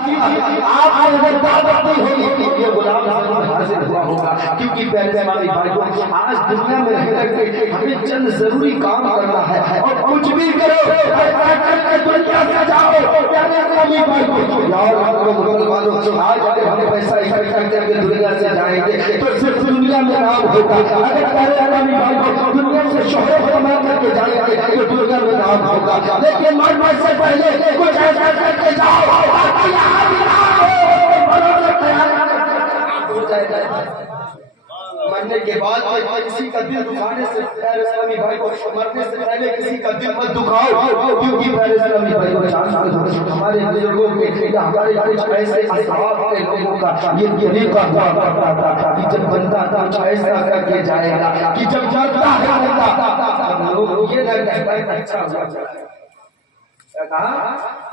آپ کو اگر دعوت نہیں ہوگی یہ غلام ضرور حاضر ہوا ہوگا، کیونکہ پہلے ہماری بھائیوں آج دنیا میں رہ کر کے ہمیں چند ضروری کام کرنا ہے، اور کچھ بھی کرو دنیا سے جاؤ مسلمانوں، آج اگر ہم پیسہ اکٹھا کر کے دنیا سے جائیں گے تو صرف دنیا میں نام ہوگا، اگر پہلے ہماری بھائیوں دنیا سے شہرت کما کر کے جائیں گے تو دنیا میں نام ہوگا، لیکن مرنے سے پہلے کچھ ایسا کر کے جاؤ مرنے کے بعد کسی کا دل دکھانے سے پہلے اسلامی بھائی کو مرنے سے پہلے کسی کا دل مت دکھاؤ، کیونکہ پہلے اسلامی بھائی کو ہمارے بزرگوں کے یا ہمارے کچھ ایسے اصحاب کے لوگوں کا یہ طریقہ ہوا کرتا تھا کہ جب بندہ کچھ ایسا کر کے جائے گا کہ جب جاتا ہے لوگ یہ نہ کہتا ہے اچھا ہوا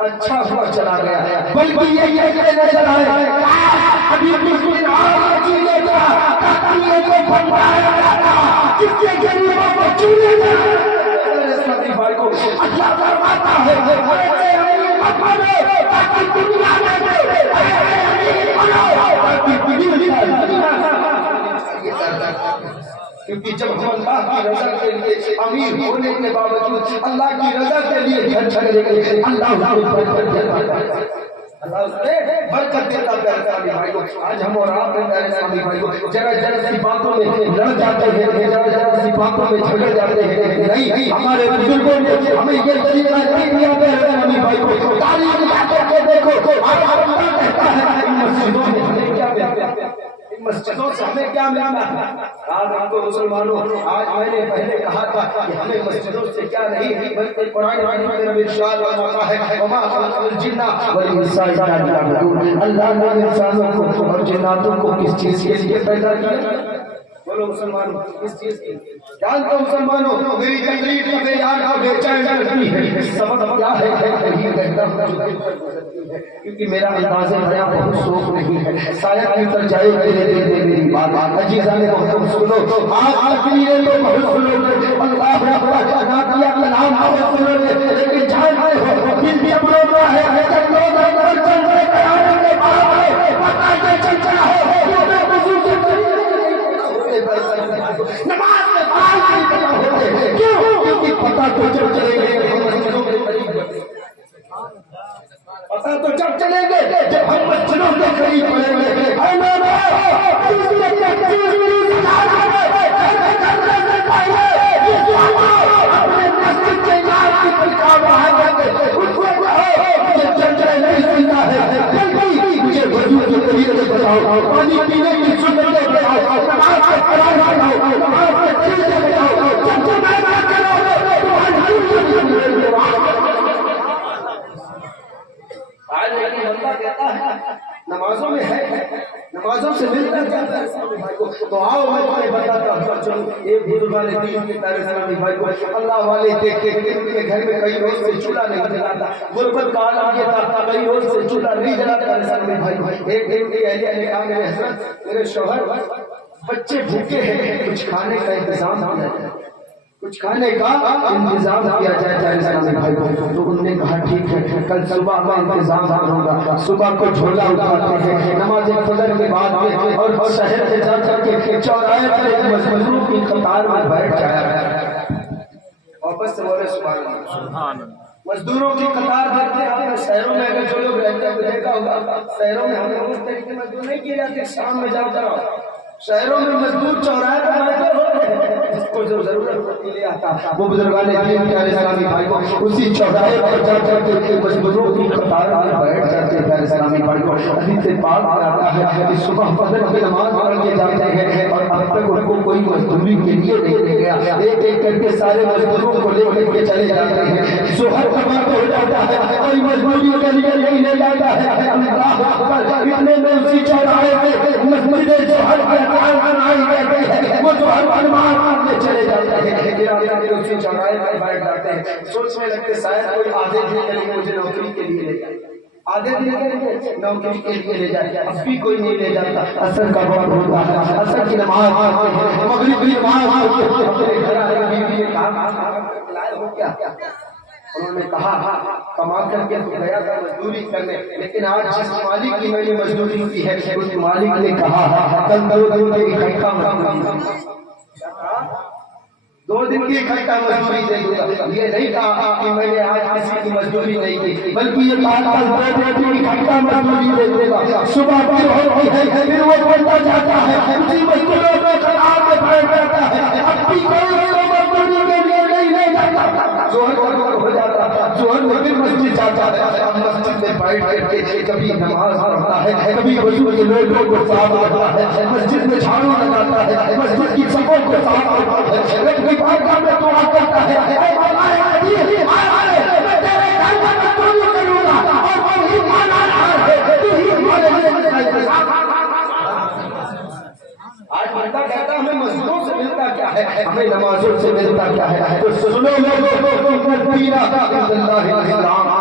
اچھا ہوا چلا گیا ہے، بلکہ یہ کہنے چلا ہے ابھی کچھ دن اور جی لے گا تاکہ یہ کو بنوایا جاتا جس کے غریبوں کو چنے جاتا بھائی کو اللہ فرماتا ہے تاکہ دنیا میں کیونکہ جب ہم اللہ کی رضا کے لیے امیر ہونے کے باوجود اللہ کی رضا کے لیے گھر چھڑے گئے اللہ اس نے برکت دیتا ہے بھائی کو۔ آج ہم اور آپ میں بھائی کو جگہ جگہ سی باتوں میں لڑ جاتے ہیں، جگہ جگہ سی باتوں میں جھگڑ جاتے ہیں، نہیں ہمارے بزرگوں نے ہمیں یہ طریقہ نہیں دیا ہے بھائی کو تعلیم لا کر کے دیکھو آج اللہ کہتا ہے مسجدوں میں ہمیں کیا ملتا ہے، مسجدوں سے ہمیں کیا ملنا ہے۔ آج ہم کو مسلمانوں آج میں نے پہلے کہا تھا کہ ہمیں مسجدوں سے کیا نہیں بلکہ قرآن میں نبی ارشاد فرماتا ہے وما خلق الجن والانس الا ليعبدون، اللہ نے انسانوں کو اور جناتوں کو کس چیز کے لیے پیدا کیا؟ بولو مسلمانوں کس چیز کے لیے؟ جانتے ہو مسلمانوں میری تقریر کا معیار کا بے چین کرتی ہے، سبب کیا ہے یہی کہتا ہوں کیونکہ میرا انداز بیان بہت شوق نہیں ہے، شاید اتر جائے میری بات عزیزان محترم سنو آپ کے لیے تو بہت سنو اللہ رب کیا کلام بہت سنو لیکن جانتے ہو دل بھی اپنا ہے جب لوگ اندر چل رہے قیامت کے بعد پتہ کے چلتا ہے نماز میں پڑھائی نہیں کرنا ہوتے، کیوں؟ کیونکہ پتہ تو جب چلے گئے ہم مسجدوں کے قریب بڑھیں، پتہ تو جب چلیں گے جب ہم مسجدوں کے قریب بڑھیں گے۔ اے مولا اس لیے کہ اپنے مسجد کے یاد کی پرکار بڑھا گئے اس کو کہو یہ چلچلے نہیں سنتا ہے بلکہ مجھے وضو کے طریقے بتاؤ، پانی پینے کی سنتیں بتاؤ، نماز کے قرآن بتاؤ، نماز کے طریقے بتاؤ، جب سے میں بات کرو آج ایک بندہ کہتا ہے نمازوں میں ہے، نمازوں سے ملتا جاتا ہے تو آؤ میں تمہیں بتاتا ہوں۔ چلو ایک بزرگ والے دین کے تارے سلامی بھائی کو اللہ والے دیکھ کے ان کے گھر میں کئی روز سے چولہا نہیں جلاتا، غربت کا عالم یہ تھا کئی روز سے چولہا نہیں جلاتا تارے سلامی بھائی۔ ایک دن کی اہلیہ نے کہا میرے حضرت میرے شوہر بچے بھوکے ہیں کچھ کھانے کا انتظام کیا جائے، کچھ کھانے کا انتظام کیا جائے تارے سلامی بھائی کو۔ تو انہوں نے کہا ٹھیک ہے کل صبح میں انتظام ہوگا، صبح کو جھولا اٹھاتے ہیں نماز فجر کے بعد میں اور شہر سے جا کر کے چوراہے پر ایک مزدوروں کی قطار میں بیٹھ جایا، واپس سے بولے سبحان اللہ۔ مزدوروں کی قطار دیکھتے ہیں اپنے شہروں میں اگر جو لوگ رہتے ہیں دیکھا ہوگا شہروں میں ہمیں اس طریقے مزدور نہیں کیے جاتے، شام میں جا کر شہروں میں مزدور چوراہے پر بیٹھے ہوتے ہیں، جس کو جو ضرورت ہوتی لے آتا وہ بزرگان دین پیارے سلامی بھائی کو اسی چوراہے پر جا کر کے مزدوروں کی قطار میں بیٹھ جاتے ہیں پیارے سلامی بھائی کو۔ حدیث پاک میں آتا ہے کہ صبح فجر کی نماز پڑھ کے جاتے ہیں اور اب تک ان کو کوئی مزدوری کے لیے نہیں گیا، ایک ایک کر کے سارے مزدوروں کو لے کر کے چلے جاتے ہیں، ظہر کا وقت ہو جاتا ہے کوئی مزدوری کے لیے نہیں لے جاتا ہے، اللہ اکبر اتنے میں اسی چوراہے پہ مسجد ظہر کے وہ جو ہر انمار میں چلے جاتے ہیں اسی چوراہے پر بیٹھ جاتے ہیں، سوچنے لگتے شاید کوئی آدھے دن کے لیے مجھے نوکری کے لیے لے جائے، آدھے دن کے لیے نوکری کے لیے لے جائے، اب بھی کوئی نہیں لے جاتا۔ عصر کا وقت ہوتا ہے، عصر کی نماز مغرب کی نماز اپنے گھر آئے بیوی کہا لائے ہو کیا انہوں نے کہا کما کر کے تو گیا تھا مزدوری کرنے، لیکن آج جس مالک کی میں نے مزدوری کی ہے اس مالک نے کہا کل 2 دن کی اکٹھا مزدوری، 2 دن کی اکٹھا مزدوری دے دوں گا۔ یہ نہیں کہا کہ میں نے آج کسی کی مزدوری نہیں کی، بلکہ یہ کہا کل 2 دن کی اکٹھا مزدوری دے دے گا۔ صبح پھر ہوتی ہے پھر وہ بڑھتا جاتا ہے، اسی مزدوروں میں قرار میں بیٹھ جاتا ہے، اپنی کوئی مزدوری کے لیے نہیں جاتا، ظہر ہو جاتا ہے، ظہر میں پھر مسجد جاتا ہے، اب مسجد میں بیٹھ کر کے کبھی نماز پڑھتا ہے، کبھی وضو کے لوگوں کو صاف کرتا ہے، مسجد میں جھاڑو لگاتا ہے، مسجد کی صفوں کو صاف کرتا ہے، ایک بارگاہ میں دعا کرتا ہے، اے مولا علی میں تیرے گھر میں مزدوری کروں گا اور وہ ایمان آ رہا ہے، تو ہی ہمارے آج بندہ کہتا ہے ہمیں مزدوروں سے ملتا کیا ہے، ہمیں نمازوں سے ملتا کیا ہے۔ تو سنو لوگوں دینا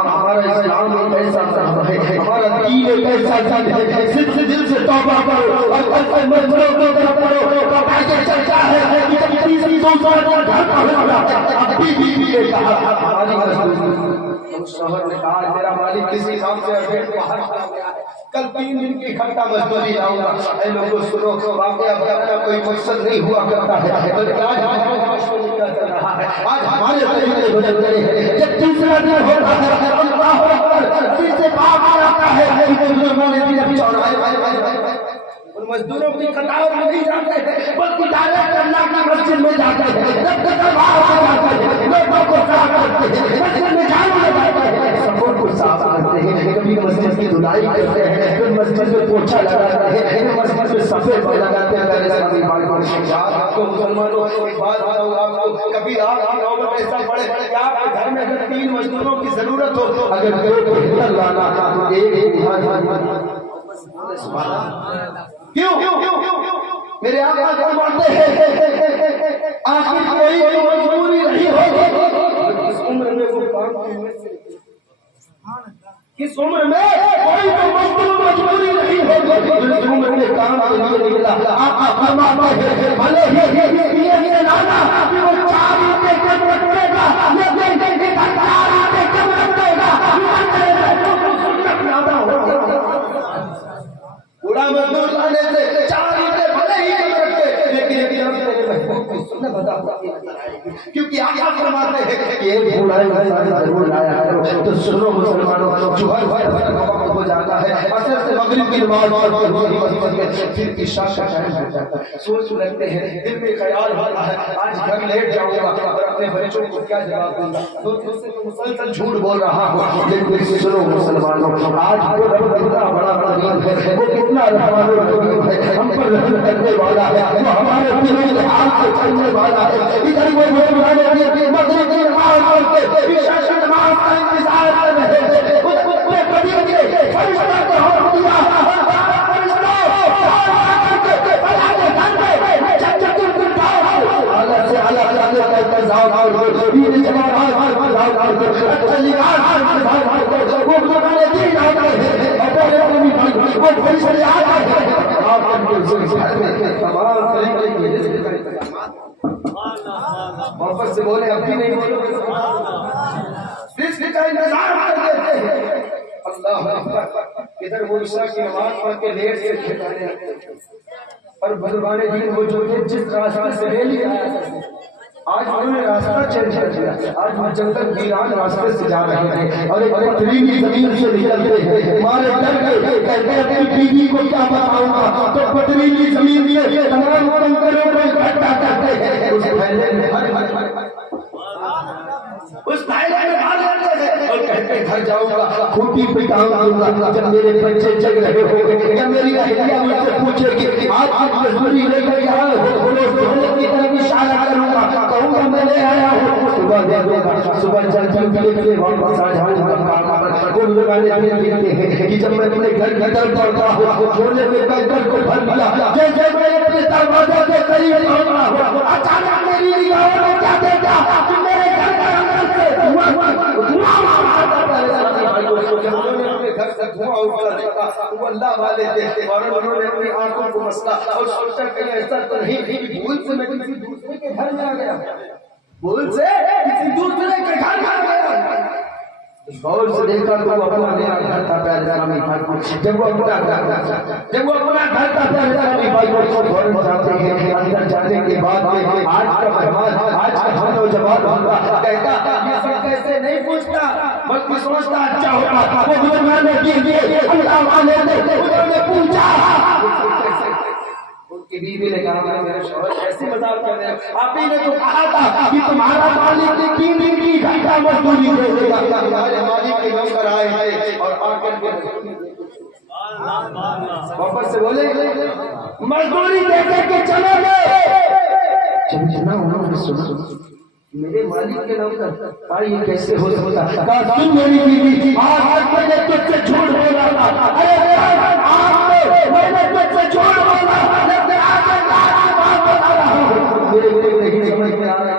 ہمارا اسلام ایک ایسا ذہن ہے، ہمارا دین ایک ایسا ذہن ہے، دل سے توبہ کرو اور کل سے مزدوروں کو طرف پڑھو۔ تو آگے چلتا ہے کہ جب تیسری دوسرا گھر کا ہوگا اب بھی یہ کہا ہماری مزدوری، اس شوہر نے کہا میرا مالک کسی کام سے باہر چلا گیا ہے، کل 3 دن کی اکٹھا مزدوری لاؤں گا۔ اے لوگوں سنو، واقعہ بتانا کوئی مقصد نہیں ہوا کرتا ہے، بلکہ آج ہمارے معاشرے میں کیا چل رہا ہے، آج ہمارے طریقے بدل گئے ہیں۔ جب تیسرا دن ہوتا ہے اللہ اکبر دل سے باپ آتا ہے، بزرگوں نے بھی ابھی چوڑائے ان مزدوروں کی قطار میں نہیں جاتے ہیں، بلکہ ڈائریکٹ اللہ کی مسجد میں جاتے ہیں، لوگوں کو صاف کرتے ہیں، مسجد میں جھاڑو لگاتے ہیں، سفوں کو صاف کرتے ہیں، کبھی مسجد کی دھلائی کرتے ہیں، پھر مسجد میں پوچھا لگاتے ہیں، پھر مسجد میں صفے پہ لگاتے ہیں۔ آپ کو مسلمانوں ایک بات بتاؤں آپ کو، کبھی آپ کی نوبت ایسا پڑے کہ آپ کے گھر میں اگر 3 مزدوروں کی ضرورت ہو، اگر 2 کو لانا ایک کیوں میرے آقا فرماتے ہیں آخر کوئی مجبوری نہیں ہوگی اس عمر میں وہ کام کرنے سے، اس عمر میں کوئی مجبوری نہیں ہوگی اس عمر میں کام کے لیے نکلا۔ آقا فرماتے ہیں بھلے ہی یہ لانا کہ وہ 4 روپے کم رکھے گا، یہ دیکھیں گے 4 روپے کم رکھے گا، پورا مزدور لانے سے 4 روپے بھلے ہی کم رکھتے، لیکن کیونکہ آقا فرماتے ہیں کہ یہ بوڑھا ضرور لایا کرو۔ تو سنو مسلمانوں، جو ہر وقت ہو جاتا ہے، عصر سے مغرب کی نماز پڑھتے ہوئے مسجد میں پھر عشاء کا ٹائم ہو جاتا ہے، سوچ لگتے ہیں، دل میں خیال ہوتا ہے آج گھر لیٹ جاؤں گا اور اپنے بچوں کو کیا جواب دوں گا، تو سے مسلسل جھوٹ بول رہا ہوں۔ لیکن سنو مسلمانوں، آج وہ رب کتنا بڑا قدیم ہے، وہ کتنا رحمان الرحیم ہے، ہم پر رحم کرنے والا ہے، وہ ہمارے دلوں کے حال سے چلنے والا ہے۔ ادھر وہ لوگ مغرب کی نماز پڑھتے عشاء کی نماز کا انتظار کر رہے تھے، اس قدیم کے فرشتہ کو حکم دیا واپس سے بولے اب بھی نہیں بولے کا انتظار کرتے ہیں۔ اللہ ادھر وہ عشاء کی نماز پڑھ کے لیٹ سے کھلانے لگتے ہیں، اور بزرگان دین وہ جو کہ جس راستے سے لے لیا آج انہوں نے راستہ چینج کر دیا، آج وہ جنگل ویران راستے سے جا رہے ہیں اور ایک پتھریلی زمین سے نکلتے ہیں، ہمارے ڈر کے کہتے ہیں اپنی بیوی کو کیا بتاؤں گا، تو پتھریلی زمین سے تمام کنکروں کو اکٹھا کرتے ہیں، اس پھیلے میں اس دائرے میں ڈال دیتے ہیں اور کہتے ہیں گھر جاؤں گا کھوٹی پٹاؤں گا، جب میرے بچے جگ رہے ہوں گے یا میری اہلیہ مجھ سے پوچھے گی آج کی مزدوری لے کر یہاں سونے کی طرف اشارہ کروں گا، کہوں گا میں لے آیا ہوں، صبح دے دوں گا، صبح چل چل کے واپس آ جاؤں گا۔ وہ لگانے لگتے ہیں کہ جب میں اپنے گھر کی طرف بڑھتا ہوں چھوڑنے میں گھر کو بھر دیا، جیسے میں اپنے دروازے کے قریب پہنچا اچانک میری نگاہوں میں کیا دیکھا کہ میرے گھر کا اندر سے گھر سے دھواں اٹھتا دیکھا، وہ اللہ والے تھے اور انہوں نے اپنی آنکھوں کو مسلا اور سوچا کہ ایسا تو نہیں بھول سے میں کسی دوسرے کے گھر میں آ گیا، بھول سے کسی دوسرے کے گھر میں آ گیا، غور سے دیکھا تو وہ اپنا نیا گھر تھا پیارے اسلامی بھائی کو. جب وہ اپنا گھر تھا پیارے اسلامی بھائی کو فوراً جاتے ہیں. اندر جانے کے بعد میں آج کا مہمان آج کا ہم نوجوان ہوگا کہتا یہ سب کیسے نہیں پوچھتا بلکہ سوچتا اچھا ہوگا. وہ بزرگوں نے دیے اللہ والے نے پوچھا. کہ بیوی نے کہا کہ میرے شوہر ایسی مذاق کر رہے ہیں آپ ہی نے تو کہا تھا کہ تمہارا مالک 3 دن کی گھنٹہ مزدوری دے گا. تمہارے مالک کے نوکر آئے ہیں اور آ کر کے واپس سے بولے مزدوری دے کے چلے گئے. جب جنا انہوں نے سنا میرے مالک کے نوکر یہ کیسے ہو سکتا ہے. کہا سن میری بیوی آج میں نے تجھ سے جھوٹ بولا تھا. ارے میں نے تجھ سے جھوٹ بولا میرے نہیں سمجھ میں آ رہا ہے.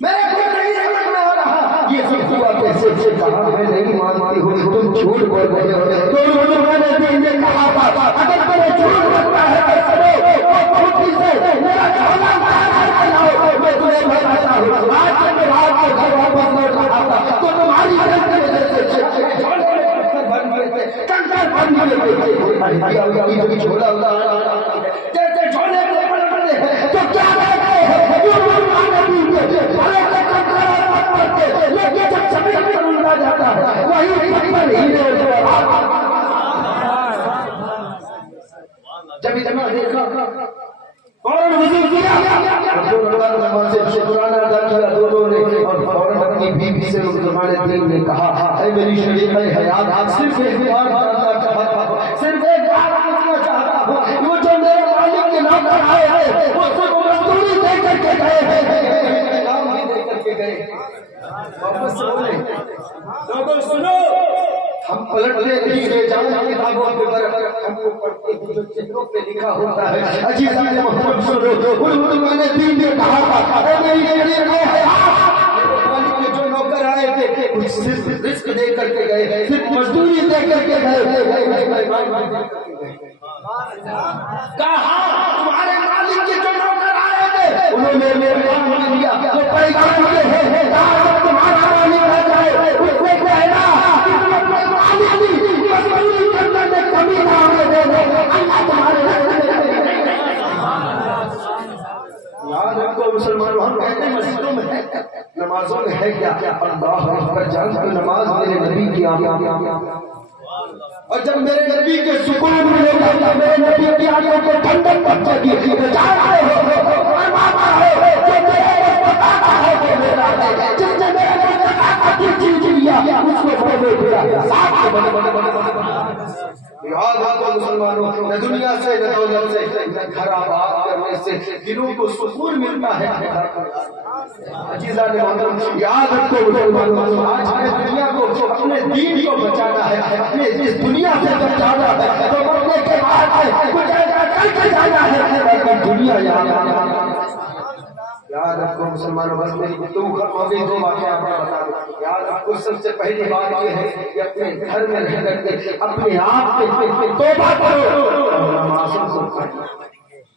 میرے کو نہیں سمجھ میں آ رہا یہ سب ہوا کیسے. کہا میں نہیں مانتی ہوں تم جھوٹ بول رہے ہو. تو میں نے کہا تھا اگر تمہیں جھوٹ بولتا ہے تو بہت ہی سے میرا کھانا میں تمہیں بتاتا ہوں. آج سے میں رات کو گھر واپس لوٹ رہا تھا تو تمہاری وجہ سے کنکر بن گئے. چھوڑا جیسے چھوڑے تو کیا جاتا ہے وہی جب اتنا دیکھا فوراً وضو کیا شکرانہ ادا کیا دونوں نے اور فوراً اپنی بیوی سے مسلمان دین نے کہا اے میری شریف حیات آپ صرف ایک بار کرنا چاہتا ہوں صرف ایک بار کرنا چاہتا ہوں. وہ جو میرے مالک کے نوکر آئے ہیں وہ صرف مزدوری دے کر کے گئے ہیں نام نہیں دے کر کے گئے. واپس سے بولے لوگوں سنو ہم پلٹنے نہیں رہ جائیں کتابوں کے پر ہم کو پڑھتے ہیں جو چہروں پہ لکھا ہوتا ہے. عزیزان محترم سنو میں نے دین نے کہا تھا اے میری مالک کے جو نوکر آئے تھے کچھ صرف رزق دے کر کے گئے صرف مزدوری دے کر کے گئے. کہا تمہارے مالک کے جو نوکر آئے تھے انہوں نے میرے نام دیا جو پیغام کے ہیں تمہارا مالک رہ جائے اس نے کہنا یاد رکھو مسلمانوں ہم کہتے ہیں مسجدوں میں ہے نمازوں میں ہے کیا اللہ اکبر جان تو نماز میرے نبی کی اور جب میرے نبی کے سکون ملے گا میرے نبی کی آنکھوں کو ٹھنڈک پہنچے گی جانتے ہو فرماتا ہے جو میرے بتاتا ہے وہ میرا ہے جس نے میرے بتاتا کا چیز لیا اس کو بڑے بڑے ساتھ بڑے یاد رکھو مسلمانوں نہ دنیا سے نہ دولت سے نہ گھر آباد کرنے سے دلوں کو سکون ملتا ہے. عزیزان محترم یاد رکھو مسلمانوں آج ہمیں دنیا کو اپنے دین کو بچانا ہے اپنے اس دنیا سے بچانا ہے تو مرنے کے بعد کچھ ایسا کر کے جانا ہے دنیا یاد رکھو مسلمانوں بس میری گفتگو ختم ہو گئی. 2 واقعہ آپ کو بتا دوں. یاد رکھو سب سے پہلی بات یہ ہے کہ اپنے گھر میں رہ کر کے اپنے آپ کے توبہ کرو نمازوں کو پڑھو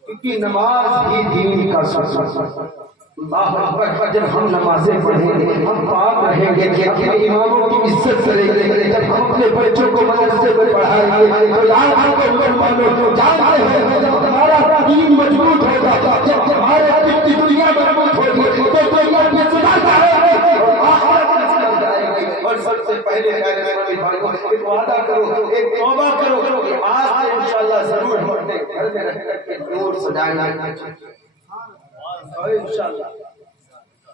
کیونکہ نماز ہی دین کا سر. اللہ اکبر جب ہم نمازیں پڑھیں گے ہم پاک رہیں گے کہ اپنے اماموں کی عزت کریں گے. جب ہم اپنے بچوں کو مدرسے میں پڑھائیں گے تو یاد رکھو مسلمانوں جانتے ہیں جب تمہارا دین مضبوط ہوگا جب تمہارے دنیا مضبوط ہوگی تو دنیا میں سدھارتا ہے اور سب سے پہلے ایک وعدہ کرو ایک توبہ کرو کہ آج سے انشاءاللہ ضرور ہم اپنے گھر میں رہ کر کے نور سجائیں گے انشاءاللہ.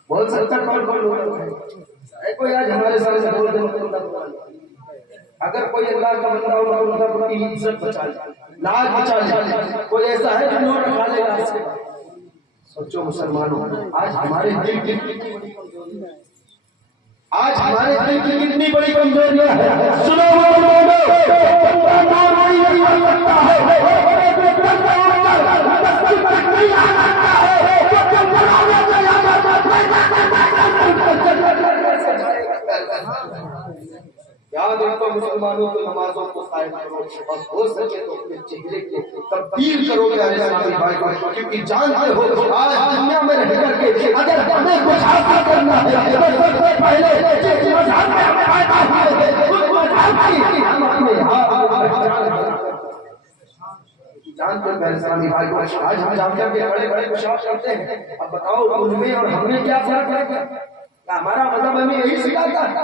بول سکتا کون ہے کوئی آج ہمارے سامنے بول دے اگر کوئی اللہ کا بندہ ہو کی عزت بچا لے لاج بچا لے کوئی ایسا ہے جو نور رکھا لے گا. سوچو مسلمانوں آج ہمارے دل کی کتنی بڑی کمزوریاں ہے. سنو یاد رکھو مسلمانوں کو نمازوں کو قائم کرو اور ہو سکے تو اپنے چہرے کو تبدیل کرو پیارے اسلامی بھائی کو، کیونکہ جانتے ہو آج دنیا میں رہ کر کے اگر ہمیں کچھ حاصل کرنا ہے تو سب سے پہلے جس مذہب میں ہم پیدا ہوئے ہیں اس مذہب کی ہم اپنے جانتے ہیں پیارے اسلامی بھائی کو، آج ہم جان کر کے بڑے بڑے کشاف کرتے ہیں، اب بتاؤ ان میں اور ہم نے کیا فرق ہے؟ ہمارا مذہب ہمیں یہی سکھاتا ہے؟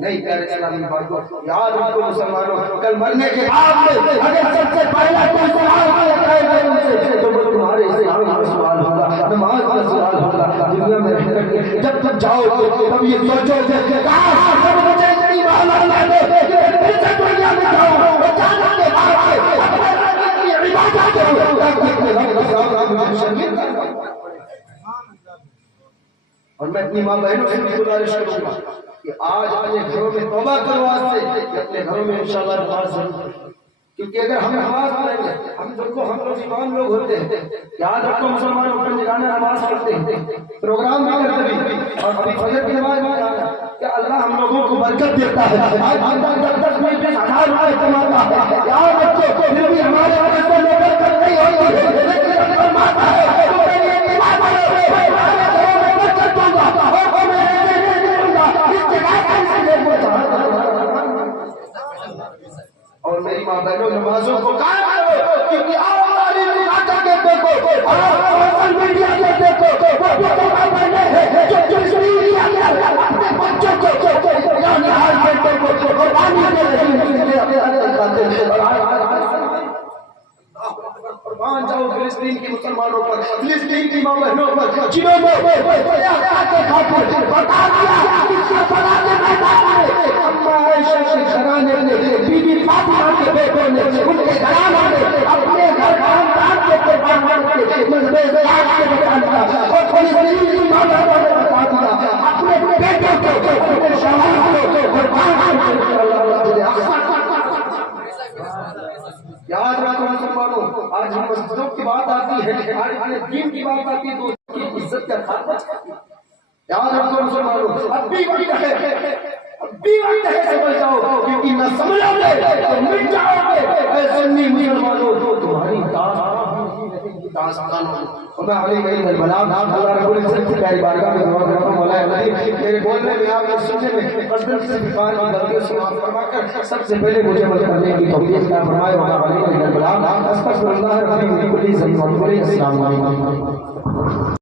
نہیں پیارے اسلامی بھائی کو، یاد رکھو مسلمانوں، کل مرنے کے بعد اگر سب سے پہلا کوئی سوال ہے تو وہ تمہارے اسلام کا سوال ہوگا، نماز کا سوال ہوگا۔ دنیا میں رہ کر کے جب تک جاؤ گے تب یہ سوچو کہ کاش سب مجھے اتنی محبت نہ دے کہ پھر سے دنیا میں جاؤں اور جانے کے بعد اپنے رب کی عبادت کروں تاکہ اپنے رب کا نام شریک کروں۔ اور میں اپنی ماں بہنوں سے بھی گزارش کروں گا کہ آج اپنے گھروں میں توبہ کرو، آج سے اپنے گھروں میں انشاءاللہ نماز ضرور پڑھیں، کیونکہ اگر ہم نماز پڑھیں گے ہم لوگ ایمان لوگ ہوتے ہیں۔ یاد رکھو مسلمانوں پر نگانا نماز پڑھتے ہیں، پروگرام بھی کرتے ہیں اور ابھی فجر کی نماز میں جانا کہ اللہ ہم لوگوں کو برکت دیتا ہے۔ آج بندہ جب تک میں 10,000 روپے کماتا ہے، یاد رکھو پھر بھی ہمارے پیسے میں برکت نہیں ہوتی، لیکن جب فرماتا ہے تو میری اتباع اور میری ماں بہنوں نمازوں کو قائم کرو، کیونکہ آپ ہماری نمازوں کے دیکھو اور سوشل میڈیا کے دیکھو وہ توبہ پڑھنے ہیں جو جسمیہ اپنے بچوں کو یا نہار بیٹوں کو قربانی دے رہی ہے۔ قربان جاؤ فلسطین کی مسلمانوں پر، فلسطین کی ماں بہنوں پر، جنہوں نے اللہ کے خاطر بتا دیا اس سے بڑا کے میدان میں اما عائشہ کے گھرانے نے، بی بی فاطمہ کے بیٹوں نے، ان کے گھرانے نے اپنے گھر خاندان کو قربان کر کے مذہب ذات کے بتا دیا، اور فلسطین کی ماں بہنوں نے بتا دیا اپنے بیٹوں کو، اپنے شوہر کو قربان کر کے۔ یاد رکھو مسلمانوں، آج ہم مسجدوں کی بات آتی ہے، آج ہمیں دین کی بات آتی ہے تو اس کی عزت کا خاتمہ چاہتی ہے۔ یاد رکھو مسلمانوں، اب بھی وقت ہے، اب بھی وقت ہے، سمجھ جاؤ، کیونکہ نہ سمجھو گے تو مٹ جاؤ گے۔ اے سنی مسلمانوں تو تمہاری داستانوں میں علی گئی البلاغ اللہ رب العزت کی پیاری بارگاہ میں دعا کرتا ہوں، مولا علی میرے بولنے میں آپ کے سننے میں قدر سے بکار کی غلطیوں سے معاف فرما کر سب سے پہلے مجھے عمل کرنے کی توفیق عطا فرمائے۔ مولا علی گئی البلاغ استغفر اللہ ربی من کل ذنب و کل۔ السلام علیکم۔